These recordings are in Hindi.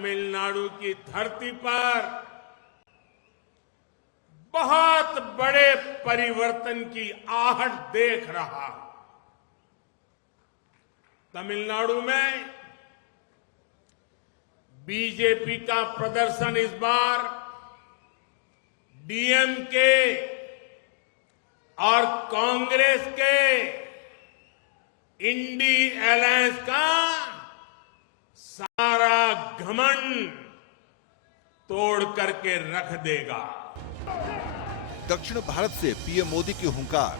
तमिलनाडु की धरती पर बहुत बड़े परिवर्तन की आहट देख रहा हूं। तमिलनाडु में बीजेपी का प्रदर्शन इस बार डीएमके और कांग्रेस के इंडी अलायंस का सारा घमंड तोड़ करके रख देगा। दक्षिण भारत से पीएम मोदी की हुंकार।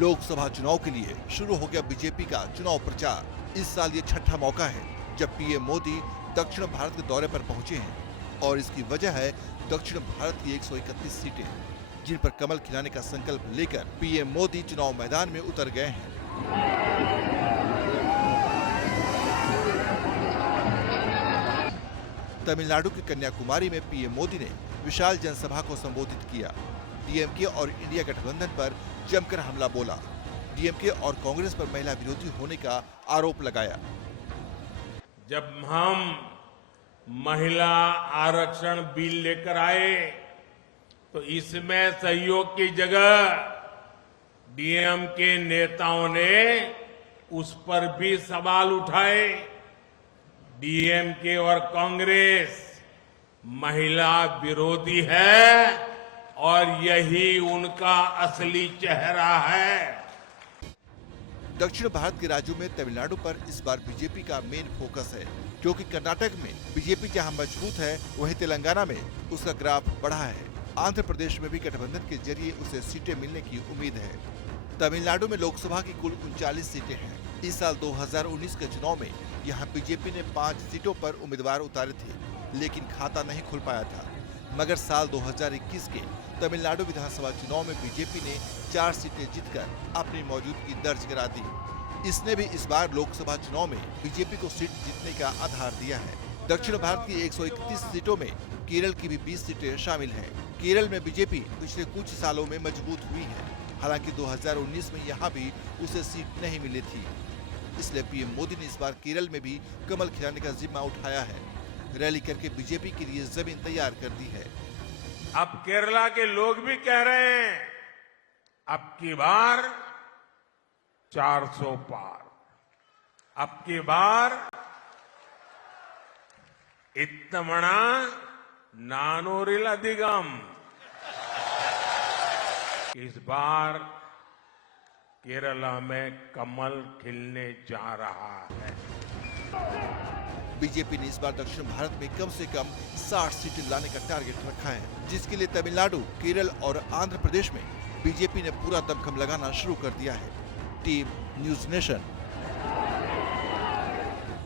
लोकसभा चुनाव के लिए शुरू हो गया बीजेपी का चुनाव प्रचार। इस साल ये छठा मौका है जब पीएम मोदी दक्षिण भारत के दौरे पर पहुंचे हैं और इसकी वजह है दक्षिण भारत की 131 सीटें, जिन पर कमल खिलाने का संकल्प लेकर पीएम मोदी चुनाव मैदान में उतर गए हैं। तमिलनाडु के कन्याकुमारी में पीएम मोदी ने विशाल जनसभा को संबोधित किया। डीएमके और इंडिया गठबंधन पर जमकर हमला बोला। डीएमके और कांग्रेस पर महिला विरोधी होने का आरोप लगाया। जब हम महिला आरक्षण बिल लेकर आए तो इसमें सहयोग की जगह डीएमके नेताओं ने उस पर भी सवाल उठाए। डीएमके और कांग्रेस महिला विरोधी है और यही उनका असली चेहरा है। दक्षिण भारत के राज्यों में तमिलनाडु पर इस बार बीजेपी का मेन फोकस है, क्योंकि कर्नाटक में बीजेपी जहां मजबूत है, वहीं तेलंगाना में उसका ग्राफ बढ़ा है। आंध्र प्रदेश में भी गठबंधन के जरिए उसे सीटें मिलने की उम्मीद है। तमिलनाडु में लोकसभा की कुल 39 सीटें हैं। इस साल 2019 के चुनाव में यहाँ बीजेपी ने 5 सीटों पर उम्मीदवार उतारे थे, लेकिन खाता नहीं खुल पाया था। मगर साल 2021 के तमिलनाडु विधानसभा चुनाव में बीजेपी ने 4 सीटें जीतकर अपनी मौजूदगी दर्ज करा दी। इसने भी इस बार लोकसभा चुनाव में बीजेपी को सीट जीतने का आधार दिया है। दक्षिण भारत की 131 सीटों में केरल की भी 20 सीटें शामिल हैं। केरल में बीजेपी पिछले कुछ सालों में मजबूत हुई है। हालांकि 2019 में यहाँ भी उसे सीट नहीं मिली थी। इसलिए पीएम मोदी ने इस बार केरल में भी कमल खिलाने का जिम्मा उठाया है। रैली करके बीजेपी के लिए जमीन तैयार कर दी है। अब केरला के लोग भी कह रहे हैं अब की बार 400 पार, अब की बार इत्तमणा नानूरिल अधिगम। इस बार केरला में कमल खिलने जा रहा है। बीजेपी ने इस बार दक्षिण भारत में कम से कम 60 सीटें लाने का टारगेट रखा है, जिसके लिए तमिलनाडु, केरल और आंध्र प्रदेश में बीजेपी ने पूरा दमखम लगाना शुरू कर दिया है। Team news nation.